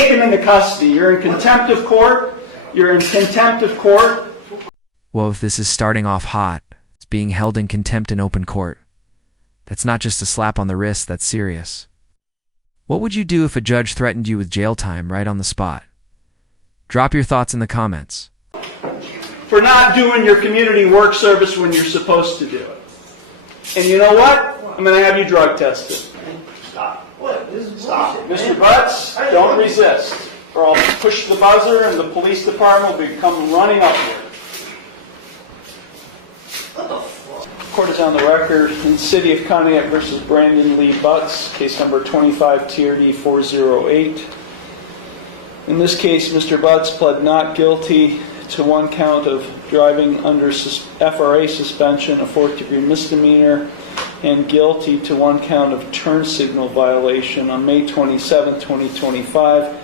taken into custody. You're in contempt of court. You're in contempt of court. Whoa, if this is starting off hot, it's being held in contempt in open court. That's not just a slap on the wrist, that's serious. What would you do if a judge threatened you with jail time right on the spot? Drop your thoughts in the comments. For not doing your community work service when you're supposed to do it. And you know what? I'm going to have you drug tested. Stop. What? This is Stop. bullshit, Mr. Butts, don't resist, or I'll push the buzzer and the police department will come running up here. What the fuck? Court is on the record in City of Contempt versus Brandon Lee Butts, case number 25 TRD 408. In this case, Mr. Butts pled not guilty to one count of driving under FRA suspension, a fourth-degree misdemeanor, and guilty to one count of turn signal violation. On May 27, 2025,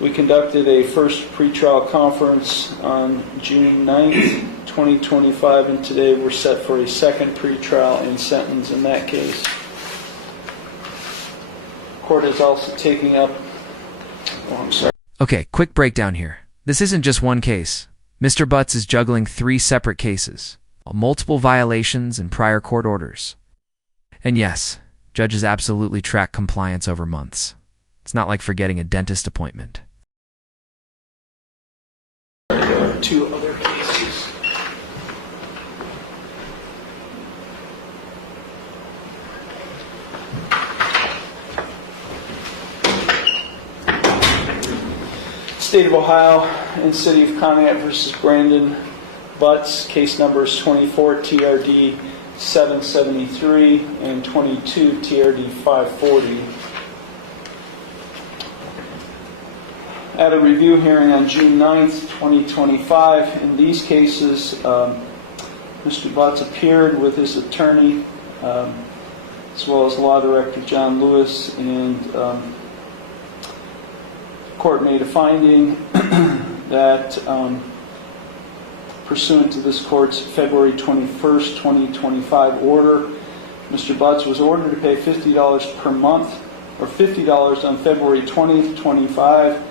we conducted a first pretrial conference on June 9th, 2025, and today we're set for a second pretrial and sentence in that case. Court is also taking up... Oh, I'm sorry. Okay, quick breakdown here. This isn't just one case. Mr. Butts is juggling 3 separate cases, multiple violations and prior court orders. And yes, judges absolutely track compliance over months. It's not like forgetting a dentist appointment. There are 2 other cases. State of Ohio and City of Contempt versus Brandon Butts, case numbers 24 TRD 773 and 22 TRD 540. At a review hearing on June 9th, 2025, in these cases, Mr. Butts appeared with his attorney, as well as Law Director John Lewis, and court made a finding that pursuant to this court's February 21st, 2025 order, Mr. Butts was ordered to pay $50 per month, or $50 on February 20th, 2025,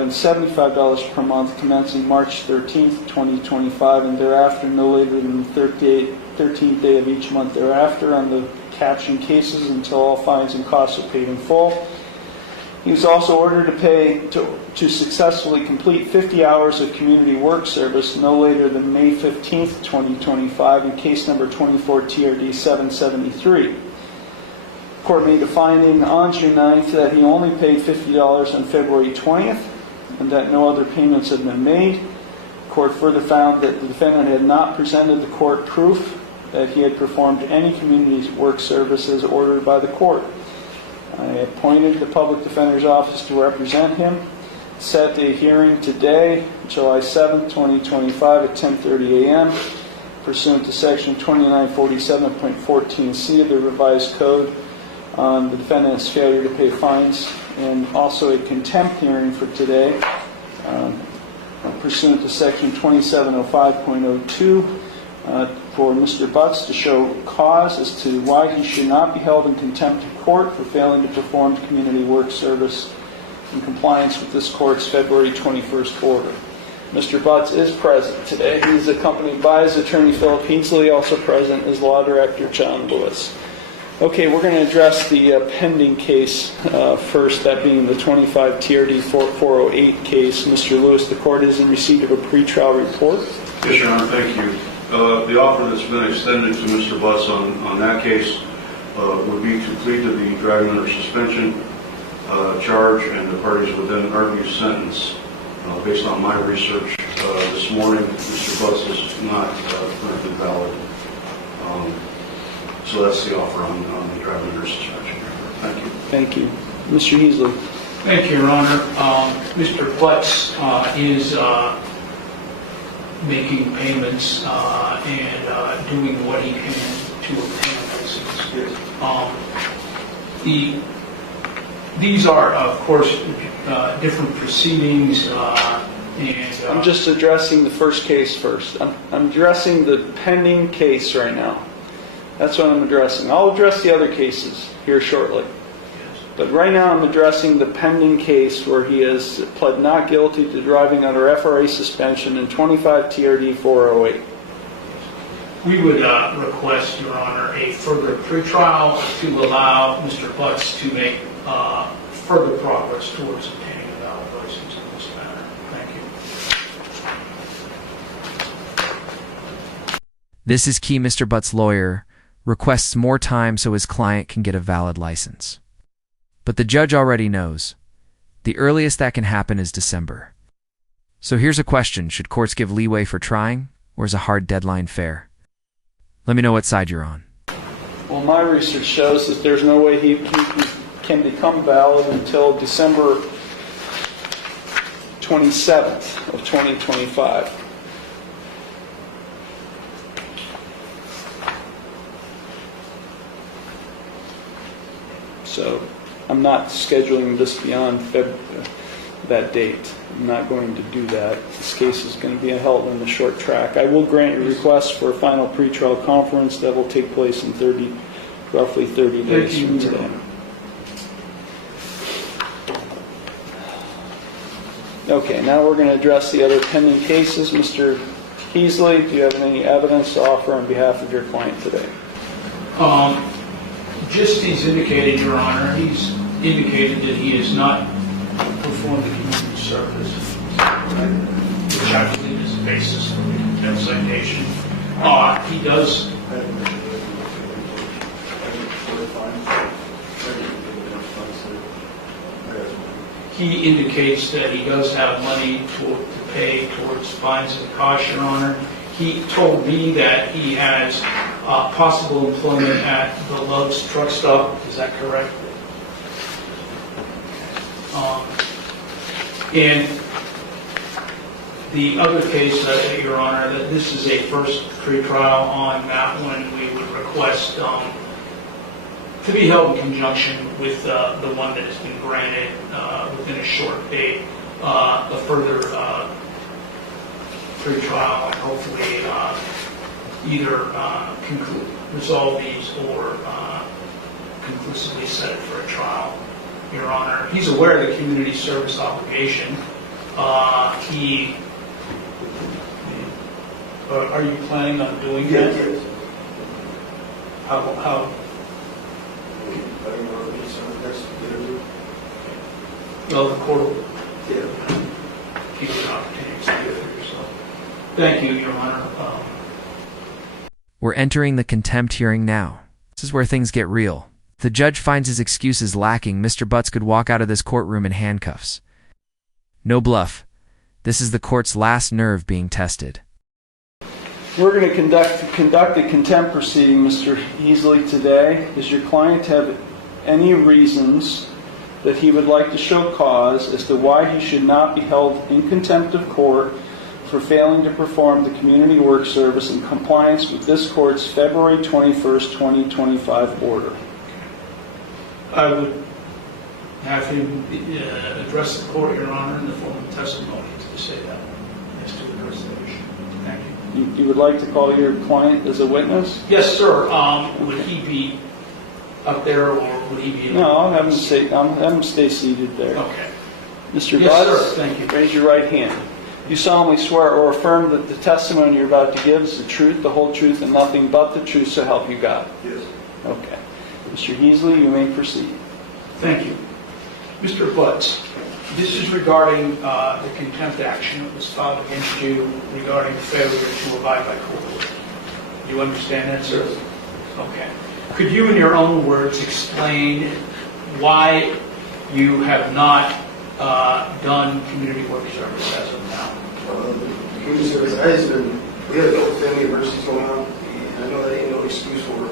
and $75 per month commencing March 13th, 2025, and thereafter no later than the 13th day of each month thereafter on the captioned cases until all fines and costs are paid in full. He was also ordered to successfully complete 50 hours of community work service no later than May 15th, 2025 in case number 24 TRD 773. Court made a finding on June 9th that he only paid $50 on February 20th and that no other payments had been made. Court further found that the defendant had not presented the court proof that he had performed any community work service as ordered by the court. I appointed the Public Defender's Office to represent him. Set a hearing today, July 7th, 2025 at 10:30 a.m. pursuant to Section 2947.14c of the revised code on the defendant's failure to pay fines, and also a contempt hearing for today pursuant to Section 2705.02 for Mr. Butts to show cause as to why he should not be held in contempt of court for failing to perform community work service in compliance with this court's February 21st order. Mr. Butts is present today. He is accompanied by his attorney, Philip Heasley. Also present is Law Director John Lewis. Okay, we're going to address the pending case first, that being the 25 TRD 408 case. Mr. Lewis, the court is in receipt of a pretrial report. Yes, Your Honor, thank you. The offer that's been extended to Mr. Butts on that case would be to plead to the driving under suspension charge, and the parties would then argue sentence. Based on my research this morning, Mr. Butts is not currently valid. So that's the offer on the driving under suspension. Thank you. Thank you. Mr. Heasley. Thank you, Your Honor. Mr. Butts is making payments and doing what he can to obtain license. These are, of course, different proceedings. I'm just addressing the first case first. I'm addressing the pending case right now. That's what I'm addressing. I'll address the other cases here shortly. Yes. But right now I'm addressing the pending case where he has pled not guilty to driving under FRA suspension in 25 TRD 408. We would request, Your Honor, a further pretrial to allow Mr. Butts to make further progress towards obtaining a valid license in this matter. Thank you. This is key. Mr. Butts' lawyer requests more time so his client can get a valid license. But the judge already knows. The earliest that can happen is December. So here's a question. Should courts give leeway for trying, or is a hard deadline fair? Let me know what side you're on. Well, my research shows that there's no way he can become valid until December 27th of 2025. So I'm not scheduling this beyond that date. I'm not going to do that. This case is going to be held on the short track. I will grant your request for a final pretrial conference that will take place in roughly 30 days from today. Okay, now we're going to address the other pending cases. Mr. Heasley, do you have any evidence to offer on behalf of your client today? Just he's indicated, Your Honor, he's indicated that he has not performed the community service, which I believe is the basis for the contempt citation. He does. He indicates that he does have money to pay towards fines and costs, Your Honor. He told me that he has possible employment at the Love's truck stop. Is that correct? And the other case, Your Honor, that this is a first pretrial on that one, we would request to be held in conjunction with the one that has been granted within a short date, a further pretrial, and hopefully either resolve these or conclusively set it for a trial, Your Honor. He's aware of the community service obligation. Are you planning on doing that? Yes. How? Well, the court will give you an opportunity to speak for yourself. Thank you, Your Honor. We're entering the contempt hearing now. This is where things get real. If the judge finds his excuses lacking, Mr. Butts could walk out of this courtroom in handcuffs. No bluff. This is the court's last nerve being tested. We're going to conduct a contempt proceeding, Mr. Heasley, today. Does your client have any reasons that he would like to show cause as to why he should not be held in contempt of court for failing to perform the community work service in compliance with this court's February 21st, 2025 order? I would have him address the court, Your Honor, in the form of testimony to say that as to the resolution. Thank you. You would like to call your client as a witness? Yes, sir. Would he be up there, or would he be? No, I'll have him stay seated there. Okay. Mr. Yes, Butts, sir. Thank you. Raise your right hand. You solemnly swear or affirm that the testimony you're about to give is the truth, the whole truth, and nothing but the truth, so help you God? Yes. Okay. Mr. Heasley, you may proceed. Thank you. Mr. Butts, this is regarding the contempt action that was filed against you regarding failure to abide by court order. Do you understand that, sir? Okay. Could you, in your own words, explain why you have not done community work service as of now? Community service, we had a couple family emergencies going on, and I know that ain't no excuse for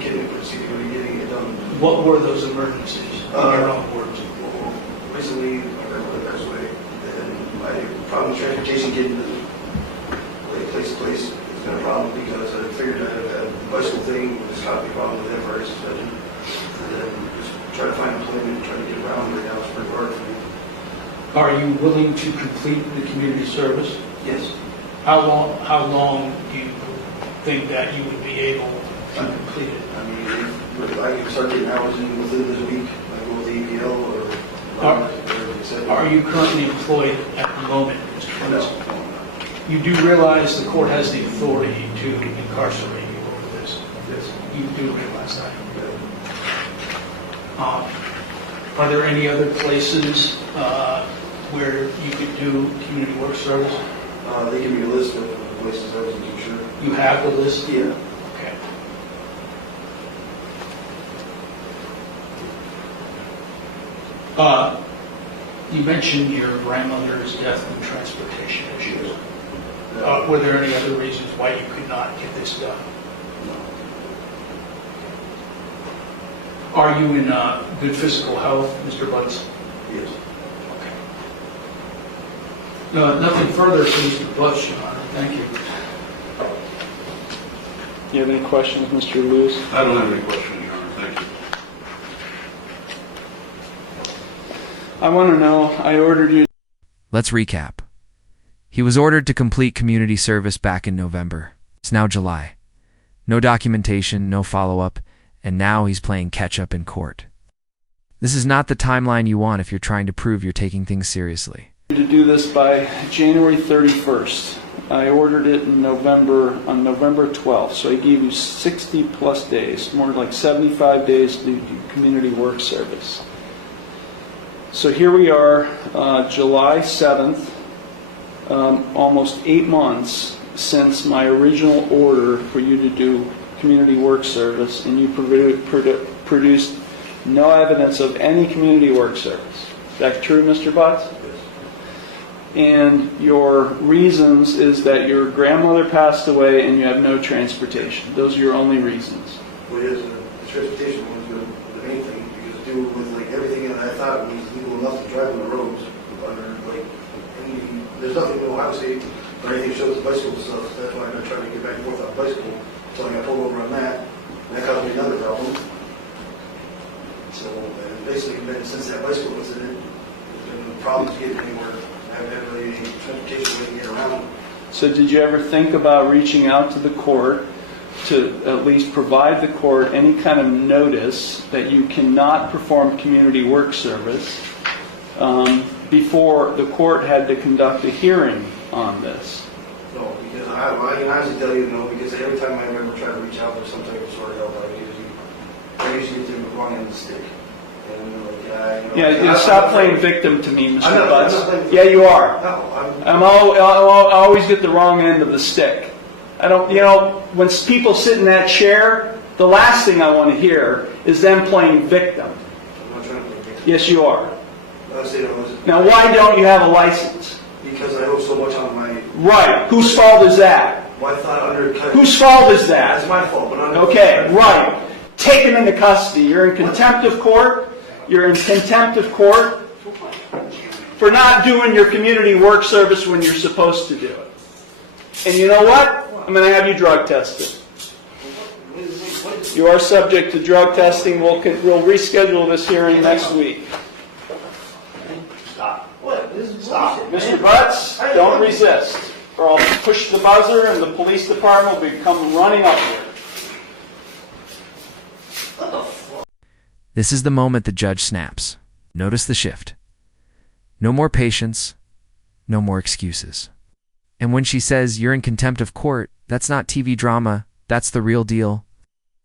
getting it done. What were those emergencies, in your own words? Recently, my grandmother passed away, and my problem with transportation getting from place to place has been a problem because I figured I'd have a bicycle thing with this copy problem with FRA suspension, and then just try to find employment and try to get around right now. It's pretty hard for me. Are you willing to complete the community service? Yes. How long do you think that you would be able to complete it? I mean, if I can start getting hours in within this week, Are you currently employed at the moment, Mr. No, Butts? no, You do realize the court has the authority to incarcerate you over this? yes. You do realize that? Are there any other places where you could do community work service? They give me a list of places I wasn't too sure. You have the list? Yeah. Okay. You mentioned your grandmother's death and transportation issues. Were there any other reasons why you could not get this done? Are you in good physical health, Mr. Butts? Yes. Okay. Nothing further from Mr. Butts, Your Honor. Thank you. You have any questions, Mr. Lewis? I don't have any questions, Your Honor. Thank you. I want to know, I ordered you. Let's recap. He was ordered to complete community service back in November. It's now July. No documentation, no follow-up, and now he's playing catch-up in court. This is not the timeline you want if you're trying to prove you're taking things seriously. To do this by January 31st. I ordered it in on November 12th, so I gave you 60 plus days, more like 75 days to do community work service. So here we are, July 7th, almost 8 months since my original order for you to do community work service, and you produced no evidence of any community work service. Is that true, Mr. Butts? And your reasons is that your grandmother passed away and you have no transportation. Those are your only reasons. Well, yes, the transportation was the main thing, because to do with like everything that I thought was legal enough to drive on the roads under like there's nothing in Ohio State or anything shows the bicycle stuff. That's why I'm not trying to get back and forth on bicycle until I got pulled over on that. And that caused me another problem. So basically, since that bicycle incident, there's been problems getting anywhere. I haven't had really any transportation way to get around. So did you ever think about reaching out to the court to at least provide the court any kind of notice that you cannot perform community work service before the court had to conduct a hearing on this? No, because I can honestly tell you no, because every time I ever try to reach out for some type of sort of help, I usually get the wrong end of the stick. And, stop playing victim to me, Mr. I'm not Butts. playing Yeah, you are. No, I always get the wrong end of the stick. I don't, when people sit in that chair, the last thing I want to hear is them playing victim. I'm not trying to play victim. Yes, you are. I Now, why don't you have a license? Because I owe so much on my... Right. Whose fault is that? Well, I thought undercut... Whose fault is that? That's my fault, but Okay, right. Take him into custody. You're in contempt of court. You're in contempt of court for not doing your community work service when you're supposed to do it. And you know what? I'm going to have you drug tested. You are subject to drug testing. We'll reschedule this hearing next week. Stop. What? This is Stop. bullshit, Mr. Butts, don't resist, or I'll push the buzzer and the police department will come running up here. This is the moment the judge snaps. Notice the shift. No more patience, no more excuses. And when she says you're in contempt of court, that's not TV drama, that's the real deal.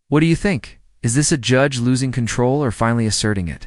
What do you think? Is this a judge losing control or finally asserting it?